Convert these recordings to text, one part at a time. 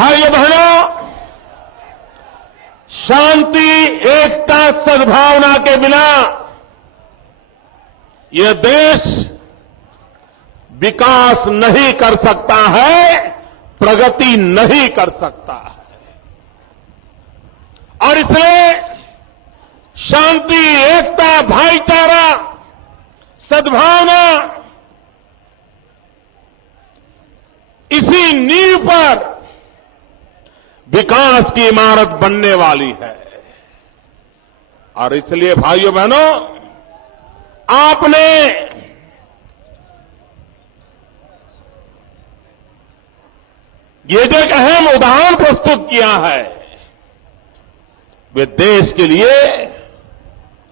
भाइयों बहनों, शांति, एकता, सद्भावना के बिना यह देश विकास नहीं कर सकता है, प्रगति नहीं कर सकता है। और इसलिए शांति, एकता, भाईचारा, सद्भावना, इसी नींव पर विकास की इमारत बनने वाली है। और इसलिए भाइयों बहनों, आपने ये जो एक अहम उदाहरण प्रस्तुत किया है, वे देश के लिए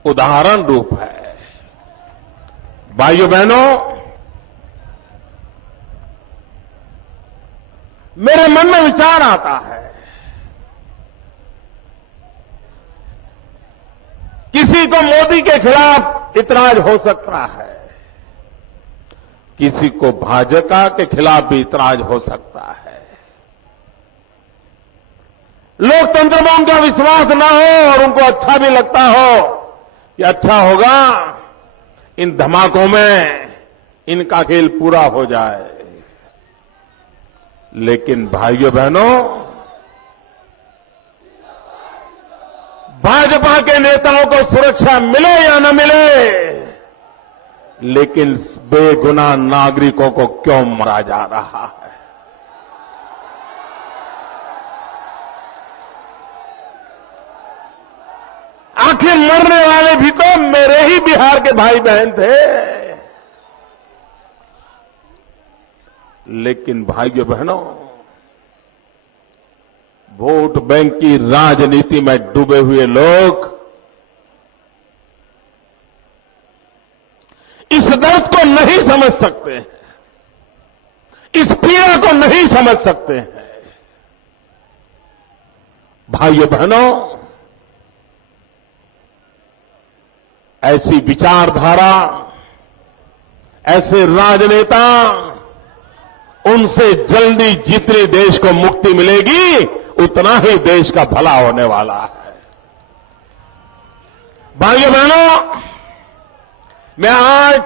उदाहरण रूप है। भाइयों बहनों, मेरे मन में विचार आता है, किसी को मोदी के खिलाफ इतराज हो सकता है, किसी को भाजपा के खिलाफ भी इतराज हो सकता है। लोकतंत्र में उनका विश्वास न हो और उनको अच्छा भी लगता हो कि अच्छा होगा इन धमाकों में इनका खेल पूरा हो जाए। लेकिन भाइयों बहनों, भाजपा के नेताओं को सुरक्षा मिले या न मिले, लेकिन बेगुनाह नागरिकों को क्यों मारा जा रहा है? आखिर मरने वाले भी तो मेरे ही बिहार के भाई बहन थे। लेकिन भाइयों बहनों, वोट बैंक की राजनीति में डूबे हुए लोग इस दर्द को नहीं समझ सकते हैं, इस पीड़ा को नहीं समझ सकते हैं। भाइयों बहनों, ऐसी विचारधारा, ऐसे राजनेता, उनसे जल्दी जितनी देश को मुक्ति मिलेगी उतना ही देश का भला होने वाला है। भाइयों बहनों, मैं आज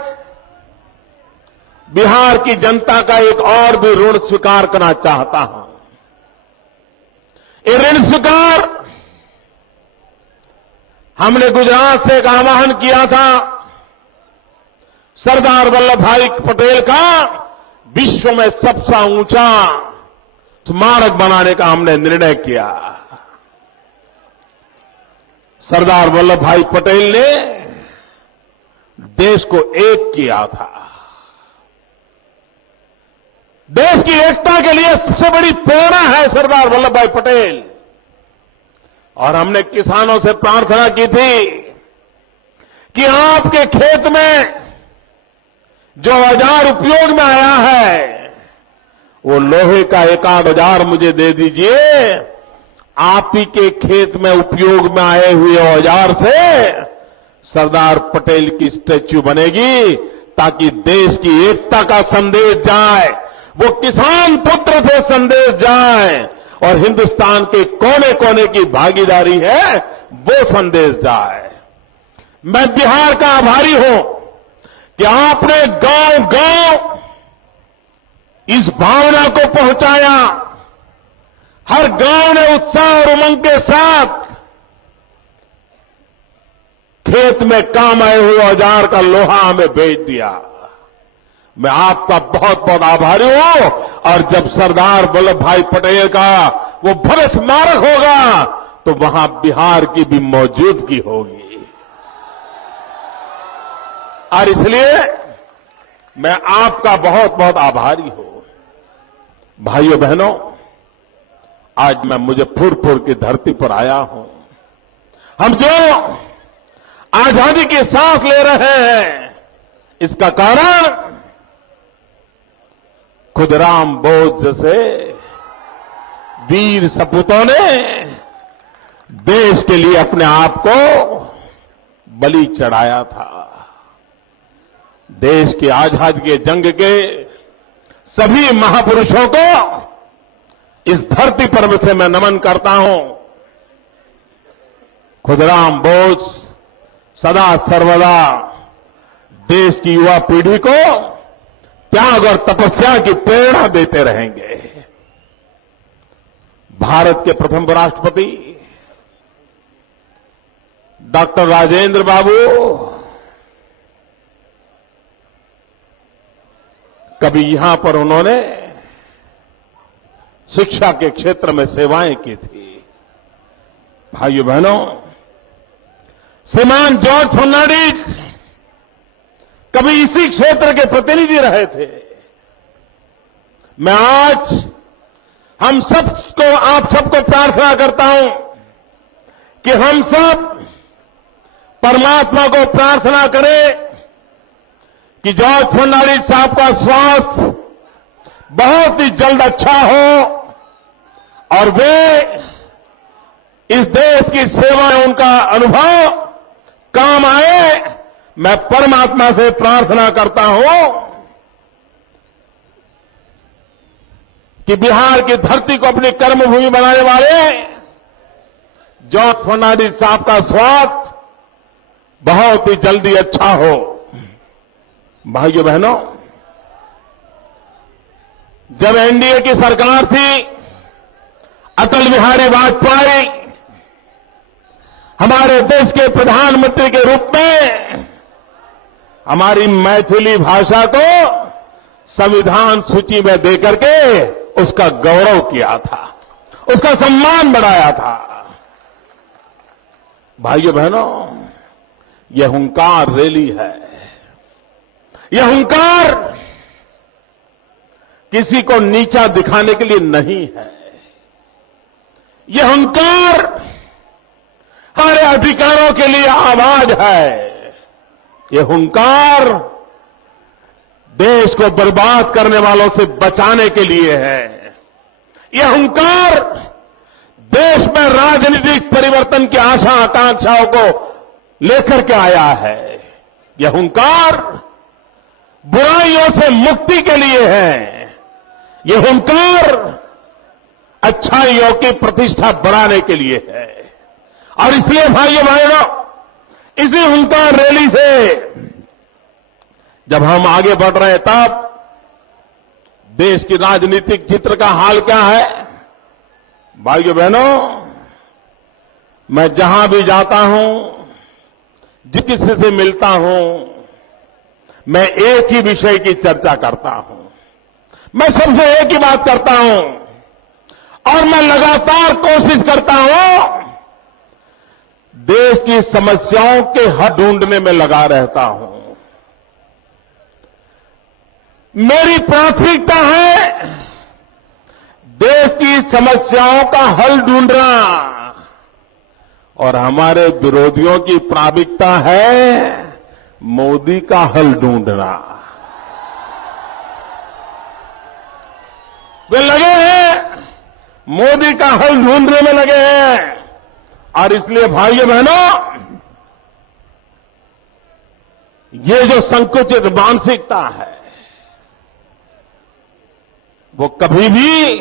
बिहार की जनता का एक और भी ऋण स्वीकार करना चाहता हूं। ये ऋण स्वीकार हमने गुजरात से एक आह्वान किया था, सरदार वल्लभ भाई पटेल का विश्व में सबसे ऊंचा स्मारक बनाने का हमने निर्णय किया। सरदार वल्लभ भाई पटेल ने देश को एक किया था। देश की एकता के लिए सबसे बड़ी प्रेरणा है सरदार वल्लभ भाई पटेल। और हमने किसानों से प्रार्थना की थी कि आपके खेत में जो औजार उपयोग में आया है, वो लोहे का एक आध औजार मुझे दे दीजिए। आप ही के खेत में उपयोग में आए हुए औजार से सरदार पटेल की स्टैच्यू बनेगी, ताकि देश की एकता का संदेश जाए, वो किसान पुत्र से संदेश जाए, और हिंदुस्तान के कोने कोने की भागीदारी है वो संदेश जाए। मैं बिहार का आभारी हूं कि आपने गांव गांव इस भावना को पहुंचाया। हर गांव ने उत्साह और उमंग के साथ खेत में काम आए हुए औजार का लोहा हमें भेज दिया। मैं आपका बहुत बहुत आभारी हूं। और जब सरदार वल्लभ भाई पटेल का वो भव्य स्मारक होगा तो वहां बिहार की भी मौजूदगी होगी। और इसलिए मैं आपका बहुत बहुत आभारी हूं। भाइयों बहनों, आज मैं मुजफ्फरपुर की धरती पर आया हूं। हम जो आजादी की सांस ले रहे हैं, इसका कारण खुदराम बोस जैसे वीर सपूतों ने देश के लिए अपने आप को बलि चढ़ाया था। देश की आजादी के जंग के सभी महापुरुषों को इस धरती पर से मैं नमन करता हूं। खुदराम बोस सदा सर्वदा देश की युवा पीढ़ी को त्याग और तपस्या की प्रेरणा देते रहेंगे। भारत के प्रथम राष्ट्रपति डॉक्टर राजेंद्र बाबू कभी यहां पर उन्होंने शिक्षा के क्षेत्र में सेवाएं की थी। भाइयों बहनों, श्रीमान जॉर्ज फर्नांडिस कभी इसी क्षेत्र के प्रतिनिधि रहे थे। मैं आज आप सबको प्रार्थना करता हूं कि हम सब परमात्मा को प्रार्थना करें कि जॉर्ज फर्नांडिस साहब का स्वास्थ्य बहुत ही जल्द अच्छा हो और वे इस देश की सेवा में उनका अनुभव काम आए। मैं परमात्मा से प्रार्थना करता हूं कि बिहार की धरती को अपनी कर्मभूमि बनाने वाले जॉर्ज फर्नांडिस साहब का स्वास्थ्य बहुत ही जल्दी अच्छा हो। भाइयों बहनों, जब एनडीए की सरकार थी, अटल बिहारी वाजपेयी हमारे देश के प्रधानमंत्री के रूप में हमारी मैथिली भाषा को संविधान सूची में देकर के उसका गौरव किया था, उसका सम्मान बढ़ाया था। भाइयों बहनों, यह हुंकार रैली है। यह हुंकार किसी को नीचा दिखाने के लिए नहीं है। यह हुंकार हमारे अधिकारों के लिए आवाज है। यह हुंकार देश को बर्बाद करने वालों से बचाने के लिए है। यह हुंकार देश में राजनीतिक परिवर्तन की आशा आकांक्षाओं को लेकर के आया है। यह हुंकार बुराइयों से मुक्ति के लिए है। यह हुंकार अच्छाइयों की प्रतिष्ठा बढ़ाने के लिए है। और इसलिए भाइयों बहनों, इसी हुंकार रैली से जब हम आगे बढ़ रहे हैं, तब देश की राजनीतिक चित्र का हाल क्या है? भाइयों बहनों, मैं जहां भी जाता हूं, जिस किसी से मिलता हूं, मैं एक ही विषय की चर्चा करता हूं। मैं सबसे एक ही बात करता हूं और मैं लगातार कोशिश करता हूं, देश की समस्याओं के हल ढूंढने में लगा रहता हूं। मेरी प्राथमिकता है देश की समस्याओं का हल ढूंढना और हमारे विरोधियों की प्राथमिकता है मोदी का हल ढूंढना। वे लगे हैं, मोदी का हल ढूंढने में लगे हैं। और इसलिए भाइयों बहनों, ये जो संकुचित मानसिकता है, वो कभी भी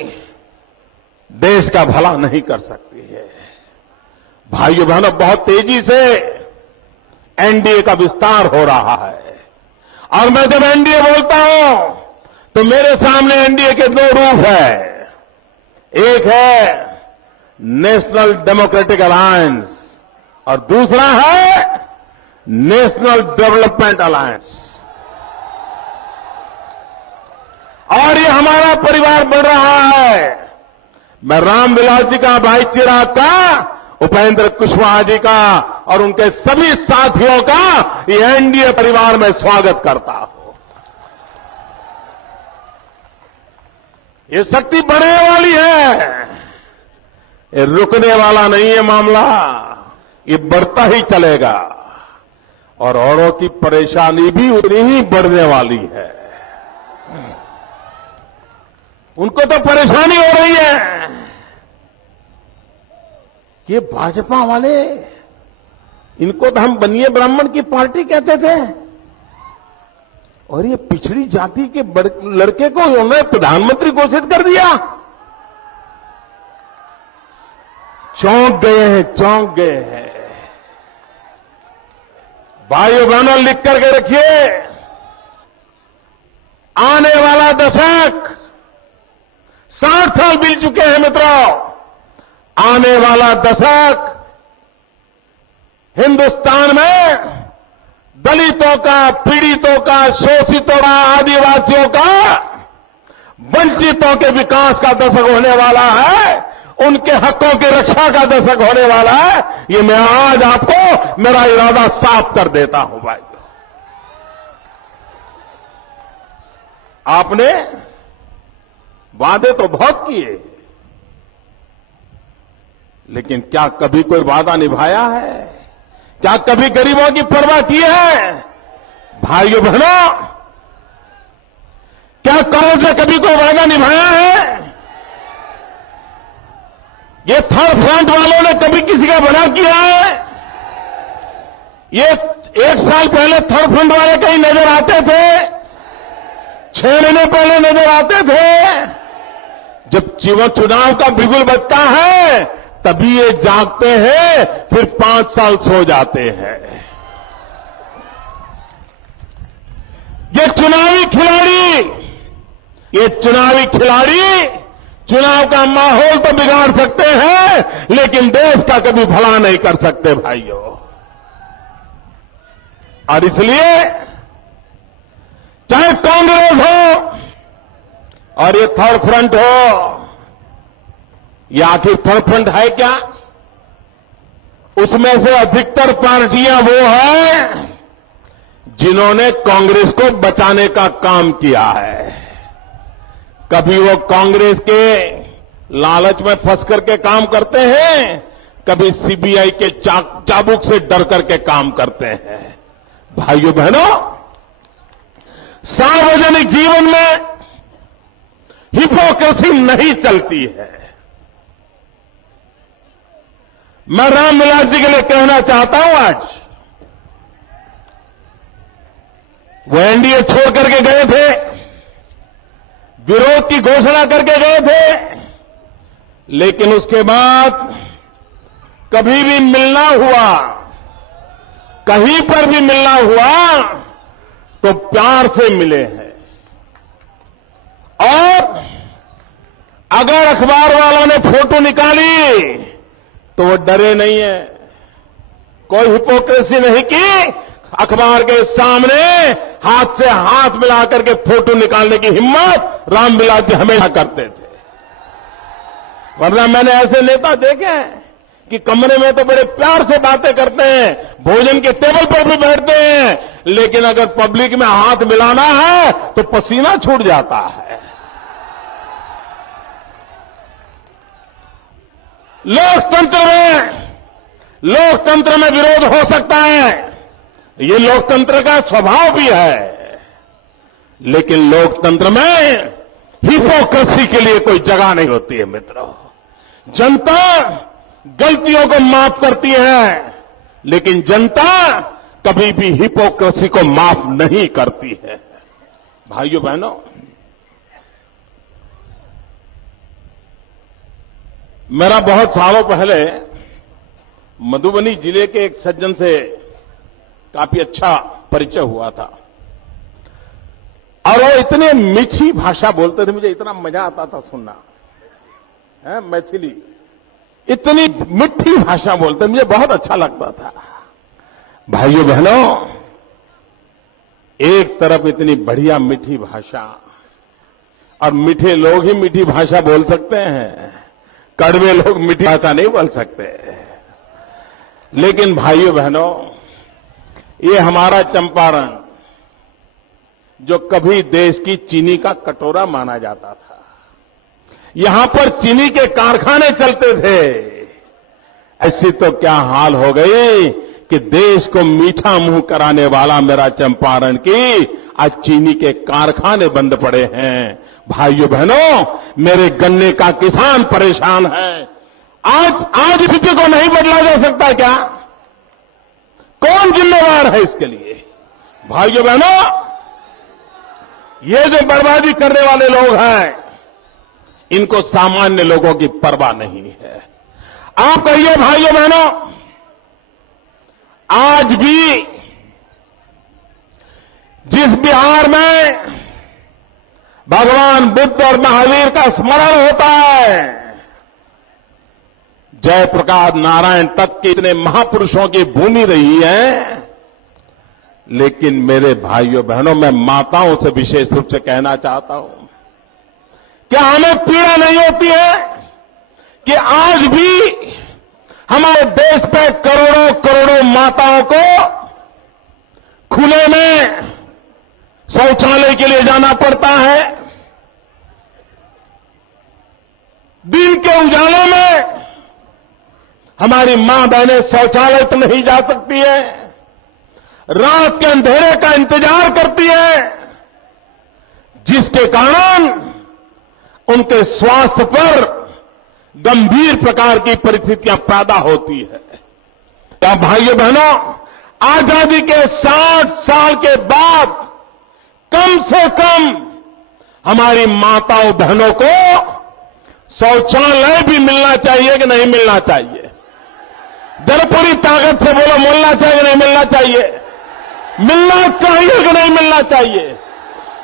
देश का भला नहीं कर सकती है। भाइयों बहनों, बहुत तेजी से एनडीए का विस्तार हो रहा है। और मैं जब एनडीए बोलता हूं, तो मेरे सामने एनडीए के दो रूप है। एक है नेशनल डेमोक्रेटिक अलायंस और दूसरा है नेशनल डेवलपमेंट अलायंस। और ये हमारा परिवार बढ़ रहा है। मैं रामविलास जी का, भाई चिराग का, उपेंद्र कुशवाहा जी का और उनके सभी साथियों का ये एनडीए परिवार में स्वागत करता हूं। ये शक्ति बढ़ने वाली है, ये रुकने वाला नहीं है मामला, ये बढ़ता ही चलेगा और औरों की परेशानी भी उतनी ही बढ़ने वाली है। उनको तो परेशानी हो रही है कि भाजपा वाले, इनको तो हम बनिए ब्राह्मण की पार्टी कहते थे और ये पिछड़ी जाति के लड़के को उन्होंने प्रधानमंत्री घोषित कर दिया। चौंक गए हैं। भाइयों बहनों, लिख करके रखिए, आने वाला दशक 60 साल बीत चुके हैं मित्रों। आने वाला दशक हिंदुस्तान में दलितों का, पीड़ितों का, शोषितों का, आदिवासियों का, वंचितों के विकास का दशक होने वाला है। उनके हकों की रक्षा का दशक होने वाला है। ये मैं आज आपको मेरा इरादा साफ कर देता हूं भाइयों। आपने वादे तो बहुत किए, लेकिन क्या कभी कोई वादा निभाया है? क्या कभी गरीबों की परवाह की है? भाइयों बहनों, क्या कांग्रेस ने कभी कोई वादा निभाया है? ये थर्ड फ्रंट वालों ने कभी किसी का भला किया है? ये एक साल पहले थर्ड फ्रंट वाले कहीं नजर आते थे? 6 महीने पहले नजर आते थे? जब चुनाव का बिगुल बजता है तभी ये जागते हैं, फिर 5 साल सो जाते हैं। ये चुनावी खिलाड़ी चुनाव का माहौल तो बिगाड़ सकते हैं, लेकिन देश का कभी भला नहीं कर सकते भाइयों। और इसलिए चाहे कांग्रेस हो और ये थर्ड फ्रंट हो, ये आखिर थर्ड फ्रंट है क्या? उसमें से अधिकतर पार्टियां वो हैं जिन्होंने कांग्रेस को बचाने का काम किया है। कभी वो कांग्रेस के लालच में फंस करके काम करते हैं, कभी सीबीआई के चाबुक से डर करके काम करते हैं। भाइयों बहनों, सार्वजनिक जीवन में हिपोक्रेसी नहीं चलती है। मैं रामविलास जी के लिए कहना चाहता हूं, आज वो एनडीए छोड़ करके गए थे, विरोध की घोषणा करके गए थे, लेकिन उसके बाद कभी भी मिलना हुआ, कहीं पर भी मिलना हुआ तो प्यार से मिले हैं। और अगर अखबार वालों ने फोटो निकाली तो वो डरे नहीं है, कोई हिपोक्रेसी नहीं की। अखबार के सामने हाथ से हाथ मिलाकर के फोटो निकालने की हिम्मत रामविलास जी हमेशा करते थे। वरना मैंने ऐसे नेता देखे हैं कि कमरे में तो बड़े प्यार से बातें करते हैं, भोजन के टेबल पर भी बैठते हैं, लेकिन अगर पब्लिक में हाथ मिलाना है तो पसीना छूट जाता है। लोकतंत्र में विरोध हो सकता है, ये लोकतंत्र का स्वभाव भी है, लेकिन लोकतंत्र में हिपोक्रेसी के लिए कोई जगह नहीं होती है मित्रों। जनता गलतियों को माफ करती है, लेकिन जनता कभी भी हिपोक्रेसी को माफ नहीं करती है। भाइयों बहनों, मेरा बहुत सालों पहले मधुबनी जिले के एक सज्जन से काफी अच्छा परिचय हुआ था, और वो इतने मीठी भाषा बोलते थे, मुझे इतना मजा आता था सुनना है। मैथिली इतनी मीठी भाषा बोलते, मुझे बहुत अच्छा लगता था। भाइयों बहनों, एक तरफ इतनी बढ़िया मीठी भाषा, और मीठे लोग ही मीठी भाषा बोल सकते हैं, कड़वे लोग मीठी भाषा नहीं बोल सकते। लेकिन भाइयों बहनों, ये हमारा चंपारण, जो कभी देश की चीनी का कटोरा माना जाता था, यहां पर चीनी के कारखाने चलते थे, ऐसी तो क्या हाल हो गई कि देश को मीठा मुंह कराने वाला मेरा चंपारण की आज चीनी के कारखाने बंद पड़े हैं। भाइयों बहनों, मेरे गन्ने का किसान परेशान है। आज स्थिति को नहीं बदला जा सकता क्या? कौन जिम्मेवार है इसके लिए? भाइयों बहनों, ये जो बर्बादी करने वाले लोग हैं, इनको सामान्य लोगों की परवाह नहीं है। आप कहिए भाइयों बहनों, आज भी जिस बिहार में भगवान बुद्ध और महावीर का स्मरण होता है, जयप्रकाश नारायण तक के इतने महापुरुषों की भूमि रही है, लेकिन मेरे भाइयों बहनों, मैं माताओं से विशेष रूप से कहना चाहता हूं, क्या हमें पीड़ा नहीं होती है कि आज भी हमारे देश पे करोड़ों करोड़ों माताओं को खुले में शौचालय के लिए जाना पड़ता है। दिन के उजाले में हमारी मां बहनें शौचालय तो नहीं जा सकती है, रात के अंधेरे का इंतजार करती है, जिसके कारण उनके स्वास्थ्य पर गंभीर प्रकार की परिस्थितियां पैदा होती है। क्या भाइयों बहनों, आजादी के 60 साल के बाद कम से कम हमारी माताओं बहनों को शौचालय भी मिलना चाहिए कि नहीं मिलना चाहिए? जरा पूरी ताकत से बोलो, मिलना चाहिए कि नहीं मिलना चाहिए? मिलना चाहिए कि नहीं मिलना चाहिए?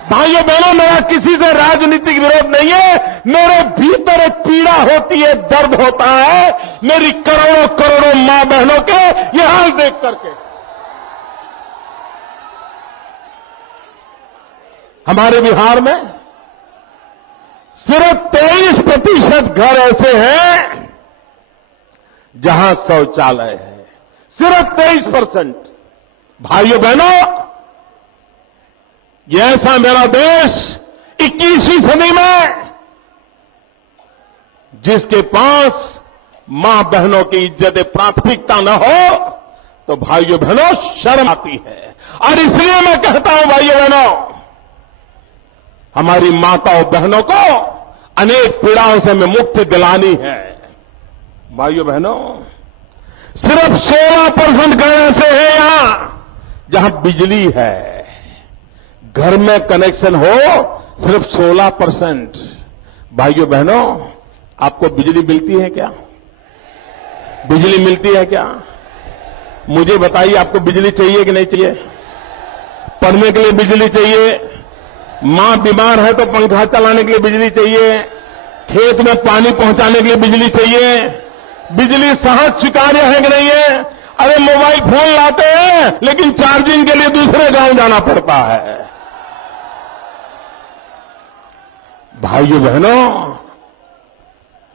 भाइयों बहनों, मेरा किसी से राजनीतिक विरोध नहीं है, मेरे भीतर एक पीड़ा होती है, दर्द होता है मेरी करोड़ों करोड़ों मां बहनों के ये हाल देख करके। हमारे बिहार में सिर्फ 23% घर ऐसे हैं जहां शौचालय है, सिर्फ 23%। भाइयों बहनों, ये ऐसा मेरा देश 21वीं सदी में जिसके पास मां बहनों की इज्जत प्राथमिकता न हो, तो भाइयों बहनों शर्म आती है। और इसलिए मैं कहता हूं भाइयों बहनों, हमारी माताओं बहनों को अनेक पीड़ाओं से हमें मुक्ति दिलानी है। भाइयों बहनों, सिर्फ 16% घर ऐसे हैं यहां जहां बिजली है, घर में कनेक्शन हो सिर्फ 16%। भाइयों बहनों, आपको बिजली मिलती है क्या? बिजली मिलती है क्या? मुझे बताइए, आपको बिजली चाहिए कि नहीं चाहिए? पढ़ने के लिए बिजली चाहिए, मां बीमार है तो पंखा चलाने के लिए बिजली चाहिए, खेत में पानी पहुंचाने के लिए बिजली चाहिए। बिजली सहज स्वीकार्य है कि नहीं है? अरे मोबाइल फोन लाते हैं, लेकिन चार्जिंग के लिए दूसरे गांव जाना पड़ता है। भाइयों बहनों,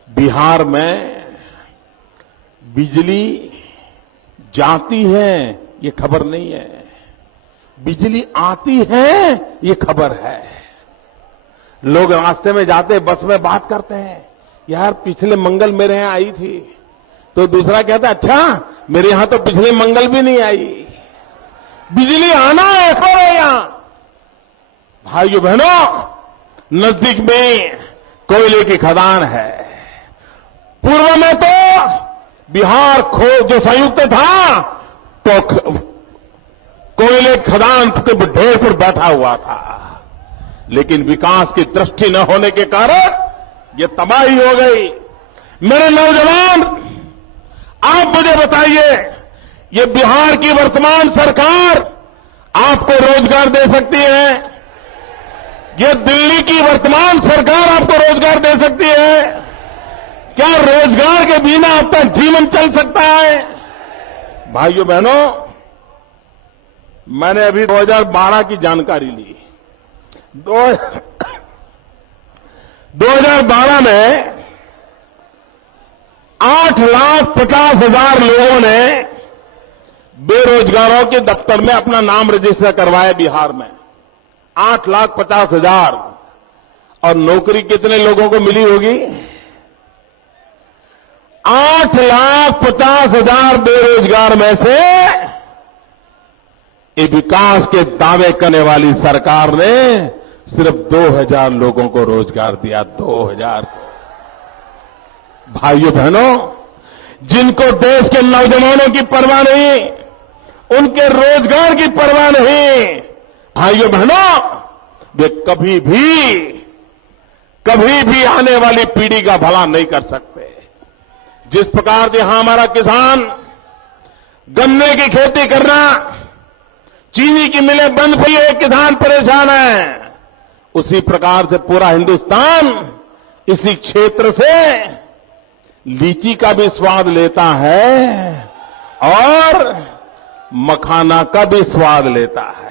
बिहार में बिजली जाती है ये खबर नहीं है, बिजली आती है ये खबर है। लोग रास्ते में जाते बस में बात करते हैं, यार पिछले मंगल मेरे यहां आई थी, तो दूसरा कहता अच्छा मेरे यहां तो पिछले मंगल भी नहीं आई। बिजली आना है खबर यहां। भाइयों बहनों, नजदीक में कोयले की खदान है। पूर्व में तो बिहार जो संयुक्त था तो कोयले खदान के ढेर पर बैठा हुआ था, लेकिन विकास की दृष्टि न होने के कारण ये तबाही हो गई। मेरे नौजवान, आप मुझे बताइए, ये बिहार की वर्तमान सरकार आपको रोजगार दे सकती है? ये दिल्ली की वर्तमान सरकार आपको रोजगार दे सकती है? क्या रोजगार के बिना आपका जीवन चल सकता है? भाइयों बहनों, मैंने अभी 2012 की जानकारी ली। 2012 में 8,50,000 लोगों ने बेरोजगारों के दफ्तर में अपना नाम रजिस्टर करवाया बिहार में। 8,50,000। और नौकरी कितने लोगों को मिली होगी? 8,50,000 बेरोजगार में से ये विकास के दावे करने वाली सरकार ने सिर्फ 2,000 लोगों को रोजगार दिया। 2,000। भाइयों बहनों, जिनको देश के नौजवानों की परवाह नहीं, उनके रोजगार की परवाह नहीं, भाइयों बहनों, वे कभी भी आने वाली पीढ़ी का भला नहीं कर सकते। जिस प्रकार से यहां हमारा किसान गन्ने की खेती करना, चीनी की मिलें बंद हुई है, किसान परेशान है, उसी प्रकार से पूरा हिंदुस्तान इसी क्षेत्र से लीची का भी स्वाद लेता है और मखाना का भी स्वाद लेता है।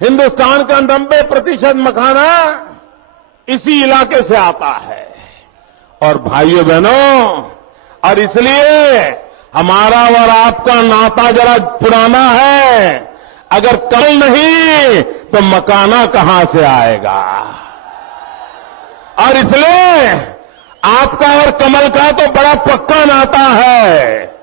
हिंदुस्तान का 90% मखाना इसी इलाके से आता है। और भाइयों बहनों, और इसलिए हमारा और आपका नाता जरा पुराना है। अगर कल नहीं तो मखाना कहां से आएगा? और इसलिए आपका और कमल का तो बड़ा पक्का नाता है।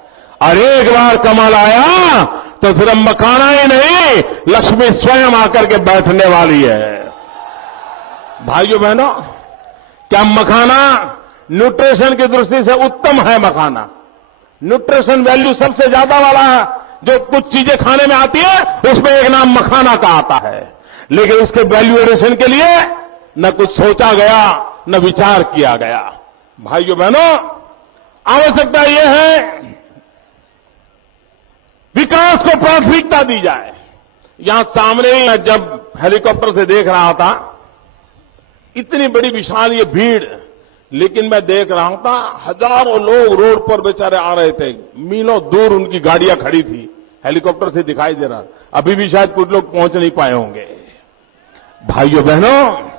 और एक बार कमल आया तो सिर्फ मखाना ही नहीं, लक्ष्मी स्वयं आकर के बैठने वाली है। भाइयों बहनों, क्या मखाना न्यूट्रिशन की दृष्टि से उत्तम है? मखाना न्यूट्रिशन वैल्यू सबसे ज्यादा वाला जो कुछ चीजें खाने में आती है, उसमें एक नाम मखाना का आता है। लेकिन उसके वैल्यू एडिशन के लिए न कुछ सोचा गया, न विचार किया गया। भाइयों बहनों, आवश्यकता यह है विकास को प्राथमिकता दी जाए। यहां सामने ही मैं जब हेलीकॉप्टर से देख रहा था, इतनी बड़ी विशाल ये भीड़, लेकिन मैं देख रहा था हजारों लोग रोड पर बेचारे आ रहे थे, मीलों दूर उनकी गाड़ियां खड़ी थी, हेलीकॉप्टर से दिखाई दे रहा। अभी भी शायद कुछ लोग पहुंच नहीं पाए होंगे। भाइयों बहनों,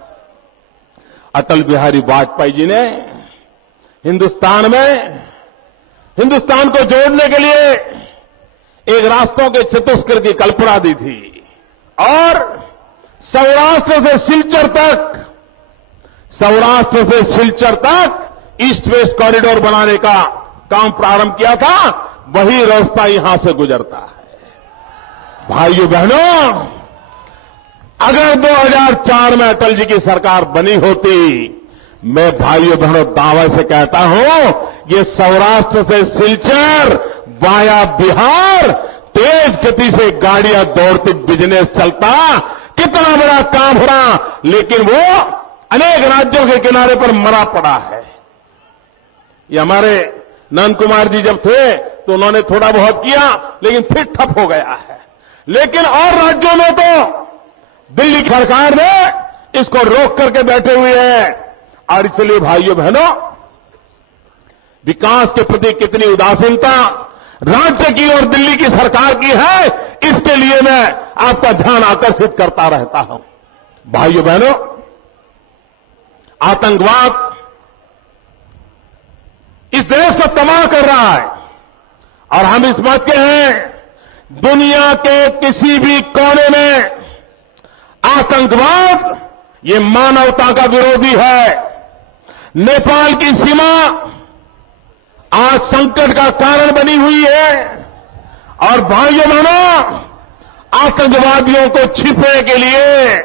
अटल बिहारी वाजपेयी जी ने हिंदुस्तान को जोड़ने के लिए एक रास्तों के चतुष्कर की कल्पना दी थी और सौराष्ट्र से सिलचर तक ईस्ट वेस्ट कॉरिडोर बनाने का काम प्रारंभ किया था। वही रास्ता यहां से गुजरता है। भाइयों बहनों, अगर 2004 में अटल जी की सरकार बनी होती, मैं भाइयों बहनों दावे से कहता हूं, ये सौराष्ट्र से सिलचर वाया बिहार तेज गति से गाड़ियां दौड़ती बिजनेस चलता, कितना बड़ा काम हो रहा। लेकिन वो अनेक राज्यों के किनारे पर मरा पड़ा है। ये हमारे नंद कुमार जी जब थे तो उन्होंने थोड़ा बहुत किया, लेकिन फिर ठप हो गया है। लेकिन और राज्यों में तो दिल्ली सरकार ने इसको रोक करके बैठे हुए हैं। और इसलिए भाइयों बहनों, विकास के प्रति कितनी उदासीनता राज्य की और दिल्ली की सरकार की है, इसके लिए मैं आपका ध्यान आकर्षित करता रहता हूं। भाइयों बहनों, आतंकवाद इस देश को तबाह कर रहा है और हम इस बात के हैं, दुनिया के किसी भी कोने में आतंकवाद ये मानवता का विरोधी है। नेपाल की सीमा आज संकट का कारण बनी हुई है और भाइयों बहनों, आतंकवादियों को छिपने के लिए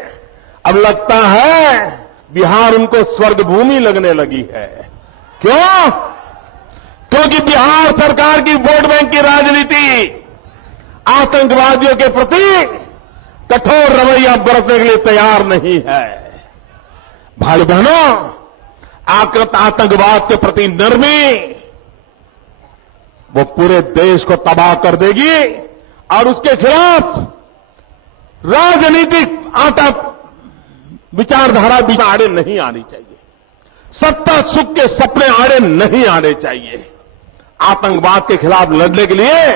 अब लगता है बिहार उनको स्वर्ग भूमि लगने लगी है। क्यों? क्योंकि बिहार सरकार की वोट बैंक की राजनीति आतंकवादियों के प्रति कठोर रवैया बरतने के लिए तैयार नहीं है। भाई बहनों, आतंकवाद के प्रति नरमी वो पूरे देश को तबाह कर देगी और उसके खिलाफ राजनीतिक विचारधारा भी आड़े नहीं आनी चाहिए। सत्ता सुख के सपने आड़े नहीं आने चाहिए। आतंकवाद के खिलाफ लड़ने के लिए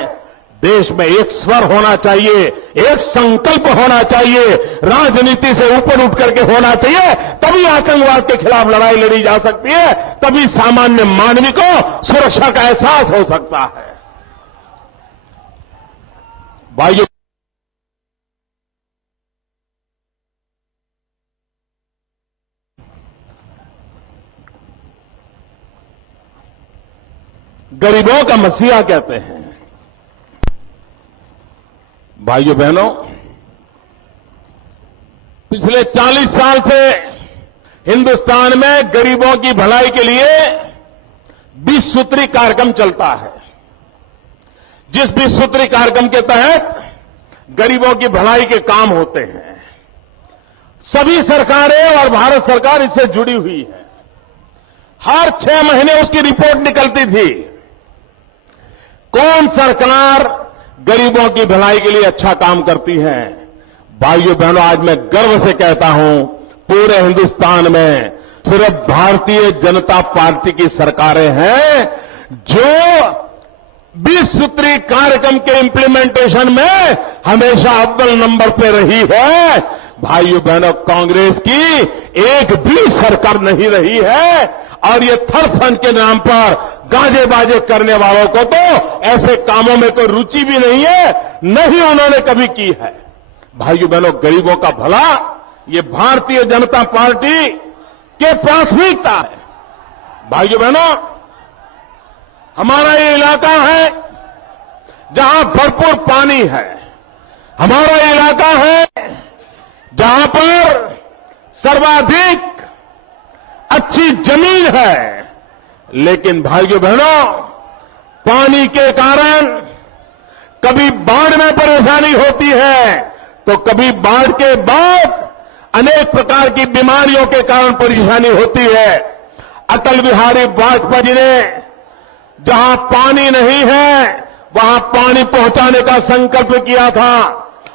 देश में एक स्वर होना चाहिए, एक संकल्प होना चाहिए, राजनीति से ऊपर उठ करके होना चाहिए। तभी आतंकवाद के खिलाफ लड़ाई लड़ी जा सकती है, तभी सामान्य मानवी को सुरक्षा का एहसास हो सकता है। भाइयों, गरीबों का मसीहा कहते हैं। भाइयों बहनों, पिछले 40 साल से हिंदुस्तान में गरीबों की भलाई के लिए 20 सूत्री कार्यक्रम चलता है। जिस 20 सूत्री कार्यक्रम के तहत गरीबों की भलाई के काम होते हैं, सभी सरकारें और भारत सरकार इससे जुड़ी हुई है। हर 6 महीने उसकी रिपोर्ट निकलती थी। कौन सरकार गरीबों की भलाई के लिए अच्छा काम करती है? भाइयों बहनों, आज मैं गर्व से कहता हूं, पूरे हिंदुस्तान में सिर्फ भारतीय जनता पार्टी की सरकारें हैं जो 20 सूत्री कार्यक्रम के इंप्लीमेंटेशन में हमेशा अव्वल नंबर पे रही है। भाइयों बहनों, कांग्रेस की एक भी सरकार नहीं रही है। और ये थर्ड फंड के नाम पर गाजे बाजे करने वालों को तो ऐसे कामों में कोई रुचि भी नहीं है, नहीं उन्होंने कभी की है। भाइयों बहनों, गरीबों का भला ये भारतीय जनता पार्टी के प्राथमिकता है। भाइयों बहनों, हमारा ये इलाका है जहां भरपूर पानी है, हमारा इलाका है जहां पर सर्वाधिक अच्छी जमीन है। लेकिन भाइयों बहनों, पानी के कारण कभी बाढ़ में परेशानी होती है तो कभी बाढ़ के बाद अनेक प्रकार की बीमारियों के कारण परेशानी होती है। अटल बिहारी वाजपेयी जी ने जहां पानी नहीं है वहां पानी पहुंचाने का संकल्प किया था,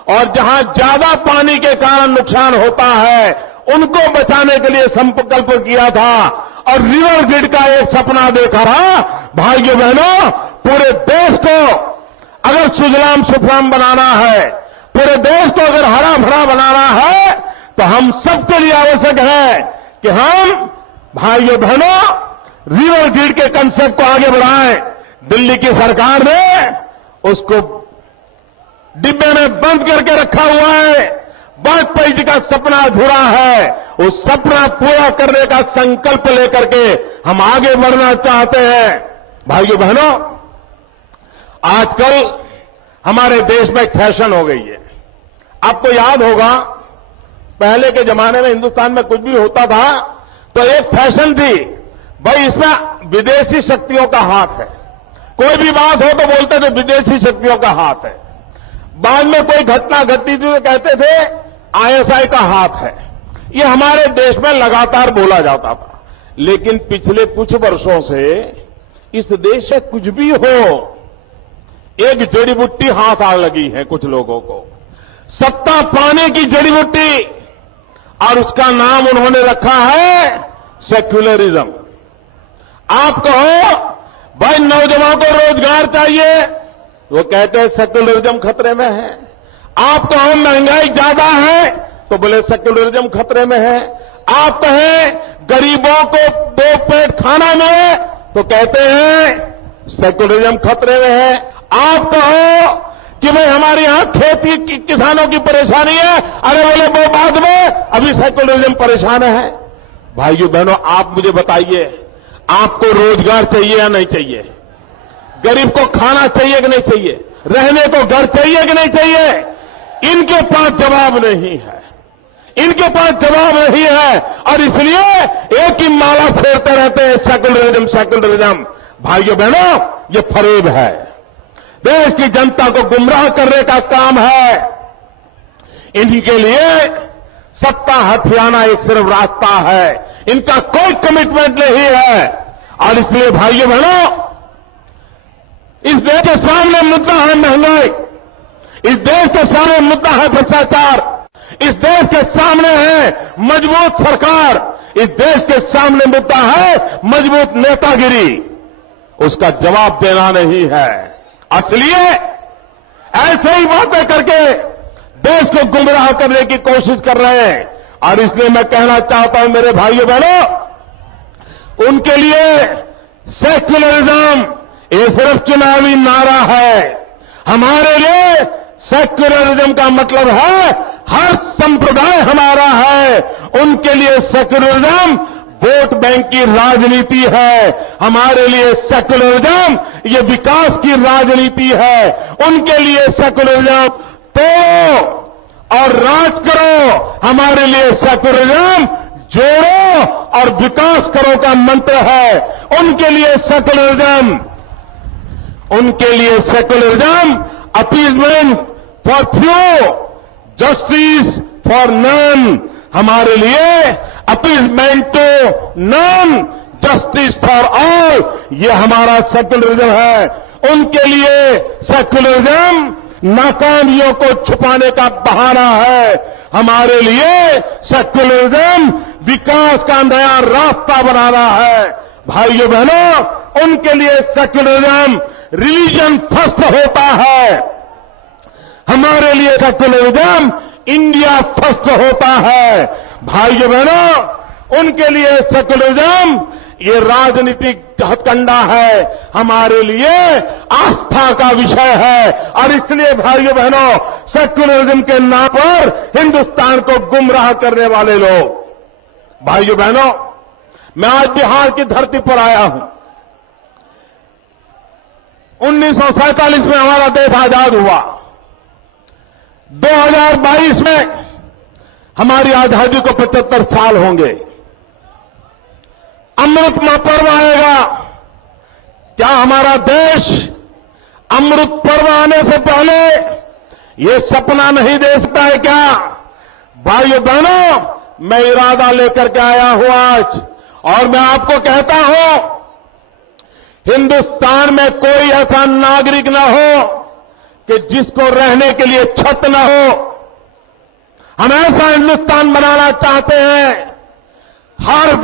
और जहां ज्यादा पानी के कारण नुकसान होता है उनको बचाने के लिए संकल्प किया था, और रिवर ग्रिड का एक सपना देखा था। भाइयों बहनों, पूरे देश को अगर सुजलाम सुफलाम बनाना है, पूरे देश को अगर हरा भरा बनाना है, तो हम सबके लिए आवश्यक है कि हम भाइयों बहनों रिवर ग्रिड के कंसेप्ट को आगे बढ़ाएं। दिल्ली की सरकार ने उसको डिब्बे में बंद करके रखा हुआ है। वाजपेयी जी का सपना अधूरा है, उस सपना पूरा करने का संकल्प लेकर के हम आगे बढ़ना चाहते हैं। भाइयों बहनों, आजकल हमारे देश में एक फैशन हो गई है। आपको याद होगा, पहले के जमाने में हिंदुस्तान में कुछ भी होता था तो एक फैशन थी, भाई इसमें विदेशी शक्तियों का हाथ है। कोई भी बात हो तो बोलते थे विदेशी शक्तियों का हाथ है। बाद में कोई घटना घटती थी तो कहते थे आईएसआई का हाथ है। ये हमारे देश में लगातार बोला जाता था। लेकिन पिछले कुछ वर्षों से इस देश से कुछ भी हो, एक जड़ी बूटी हाथ आ लगी है कुछ लोगों को, सत्ता पाने की जड़ी बूटी, और उसका नाम उन्होंने रखा है सेक्युलरिज्म। आप कहो भाई नौजवानों को रोजगार चाहिए, वो कहते हैं सेक्युलरिज्म खतरे में है। आप कहो महंगाई ज्यादा है तो बोले सेक्युलरिज्म खतरे में है। आप कहें गरीबों को 2 पेट खाना मिले तो कहते हैं सेक्युलरिज्म खतरे में है। आप कहो कि भाई हमारे यहां खेती किसानों की परेशानी है, अरे बोले वो बाद में, अभी सेक्युलरिज्म परेशान है। भाइयों बहनों, आप मुझे बताइए, आपको रोजगार चाहिए या नहीं चाहिए? गरीब को खाना चाहिए कि नहीं चाहिए? रहने को घर चाहिए कि नहीं चाहिए? इनके पास जवाब नहीं है, इनके पास जवाब नहीं है, और इसलिए एक ही माला फेरते रहते हैं सेक्युलरिज्म सेक्युलरिज्म। भाइयों बहनों, ये फरेब है, देश की जनता को गुमराह करने का काम है। इनके लिए सत्ता हथियाना एक सिर्फ रास्ता है, इनका कोई कमिटमेंट नहीं है। और इसलिए भाइयों बहनों, इस देश के सामने मुद्दा है महंगाई, इस देश के सामने मुद्दा है भ्रष्टाचार, इस देश के सामने है मजबूत सरकार, इस देश के सामने मुद्दा है मजबूत नेतागिरी। उसका जवाब देना नहीं है, इसलिए ऐसे ही बातें करके देश को गुमराह करने की कोशिश कर रहे हैं। और इसलिए मैं कहना चाहता हूं मेरे भाइयों बहनों, उनके लिए सेक्युलरिज्म ये सिर्फ चुनावी नारा है। हमारे लिए सेक्युलरिज्म का मतलब है हर संप्रदाय हमारा है। उनके लिए सेक्युलरिज्म वोट बैंक की राजनीति है, हमारे लिए सेक्युलरिज्म ये विकास की राजनीति है। उनके लिए सेक्युलरिज्म तोड़ो और राज करो, हमारे लिए सेक्युलरिज्म जोड़ो और विकास करो का मंत्र है। उनके लिए secularism appeasement for few, justice for none. हमारे लिए appeasement to none, justice for all, ये हमारा सेक्युलरिज्म है। उनके लिए सेक्युलरिज्म नाकामियों को छुपाने का बहाना है, हमारे लिए सेक्युलरिज्म विकास का नया रास्ता बनाना है। भाइयों बहनों, उनके लिए सेक्युलरिज्म रिलीजन फर्स्ट होता है, हमारे लिए सेक्युलरिज्म इंडिया फर्स्ट होता है। भाइयों बहनों, उनके लिए सेक्युलरिज्म ये राजनीतिक हथकंडा है, हमारे लिए आस्था का विषय है। और इसलिए भाइयों बहनों, सेक्युलरिज्म के नाम पर हिंदुस्तान को गुमराह करने वाले लोग, भाइयों बहनों, मैं आज बिहार की धरती पर आया हूं। 1947 में हमारा देश आजाद हुआ, 2022 में हमारी आजादी को 75 साल होंगे। अमृत पर्व आएगा, क्या हमारा देश अमृत पर्व आने से पहले ये सपना नहीं दे सकता है क्या? भाइयों बहनों, मैं इरादा लेकर के आया हूं आज, और मैं आपको कहता हूं, हिंदुस्तान में कोई ऐसा नागरिक न हो कि जिसको रहने के लिए छत न हो। हम ऐसा हिंदुस्तान बनाना चाहते हैं, हर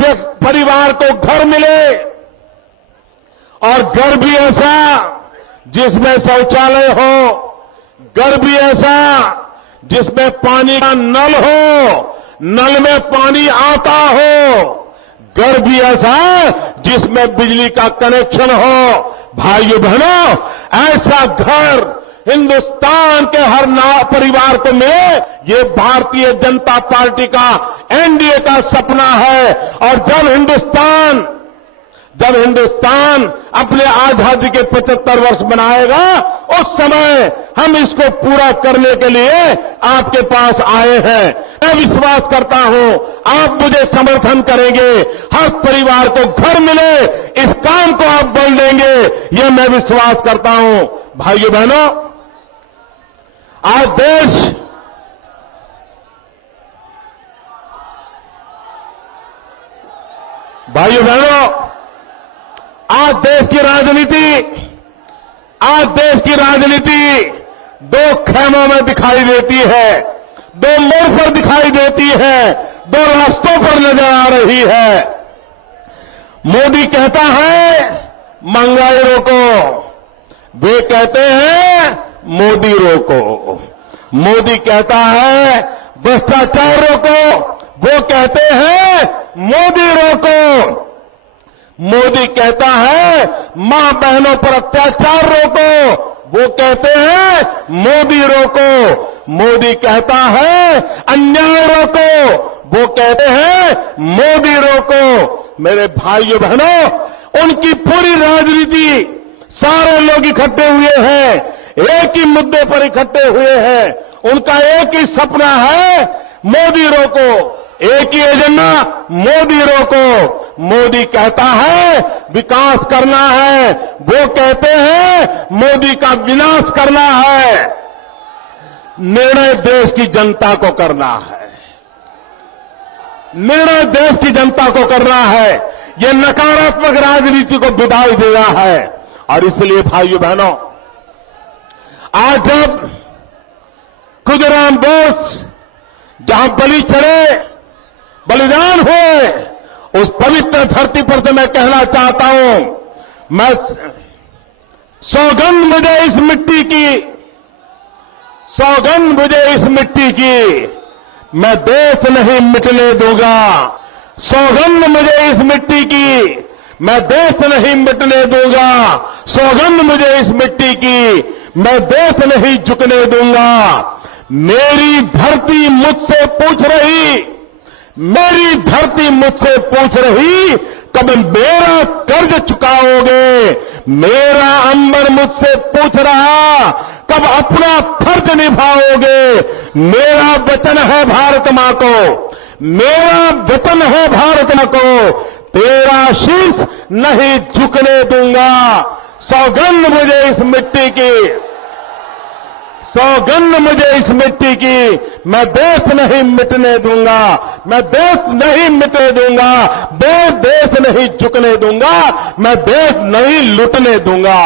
परिवार को घर मिले, और घर भी ऐसा जिसमें शौचालय हो, घर भी ऐसा जिसमें पानी का नल हो, नल में पानी आता हो, घर भी ऐसा जिसमें बिजली का कनेक्शन हो। भाइयों बहनों, ऐसा घर हिंदुस्तान के हर परिवार को मिले, ये भारतीय जनता पार्टी का, एनडीए का सपना है। और जब हिंदुस्तान अपने आजादी के 75 वर्ष मनाएगा, उस समय हम इसको पूरा करने के लिए आपके पास आए हैं। मैं विश्वास करता हूं आप मुझे समर्थन करेंगे, हर परिवार को घर मिले, इस काम को आप बल देंगे, यह मैं विश्वास करता हूं। भाइयों बहनों, आज देश की राजनीति दो खेमों में दिखाई देती है, दो मोड़ पर दिखाई देती है, दो रास्तों पर नजर आ रही है। मोदी कहता है महंगाई रोको, वे कहते हैं मोदी रोको। मोदी कहता है भ्रष्टाचार रोको, वो कहते हैं मोदी रोको। मोदी कहता है मां बहनों पर अत्याचार रोको, वो कहते हैं मोदी रोको। मोदी कहता है अन्याय रोको, वो कहते हैं मोदी रोको। मेरे भाइयों बहनों, उनकी पूरी राजनीति, सारे लोग इकट्ठे हुए हैं, एक ही मुद्दे पर इकट्ठे हुए हैं। उनका एक ही सपना है, मोदी रोको, एक ही एजेंडा, मोदी रोको। मोदी कहता है विकास करना है, वो कहते हैं मोदी का विनाश करना है। निर्णय देश की जनता को करना है, निर्णय देश की जनता को करना है। ये नकारात्मक राजनीति को विदाई देना है। और इसलिए भाइयों बहनों, आज जब खुदराम बोस जहां बलि चढ़े, बलिदान हुए, उस पवित्र धरती पर से मैं कहना चाहता हूं, मैं सौगंध मुझे इस मिट्टी की, सौगंध मुझे इस मिट्टी की, मैं देश नहीं मिटने दूंगा। सौगंध मुझे इस मिट्टी की, मैं देश नहीं मिटने दूंगा। सौगंध मुझे इस मिट्टी की, मैं देश नहीं झुकने दूंगा। मेरी धरती मुझसे पूछ रही, मेरी धरती मुझसे पूछ रही, कब मेरा कर्ज चुकाओगे? मेरा अंबर मुझसे पूछ रहा, कब अपना फर्ज निभाओगे? मेरा वचन है भारत मां को, मेरा वचन है भारत मां को, तेरा शीश नहीं झुकने दूंगा। सौगंध मुझे इस मिट्टी की, सौगंध मुझे इस मिट्टी की, मैं देश नहीं मिटने दूंगा, मैं देश नहीं मिटने दूंगा, देश नहीं झुकने दूंगा, मैं देश नहीं लुटने दूंगा।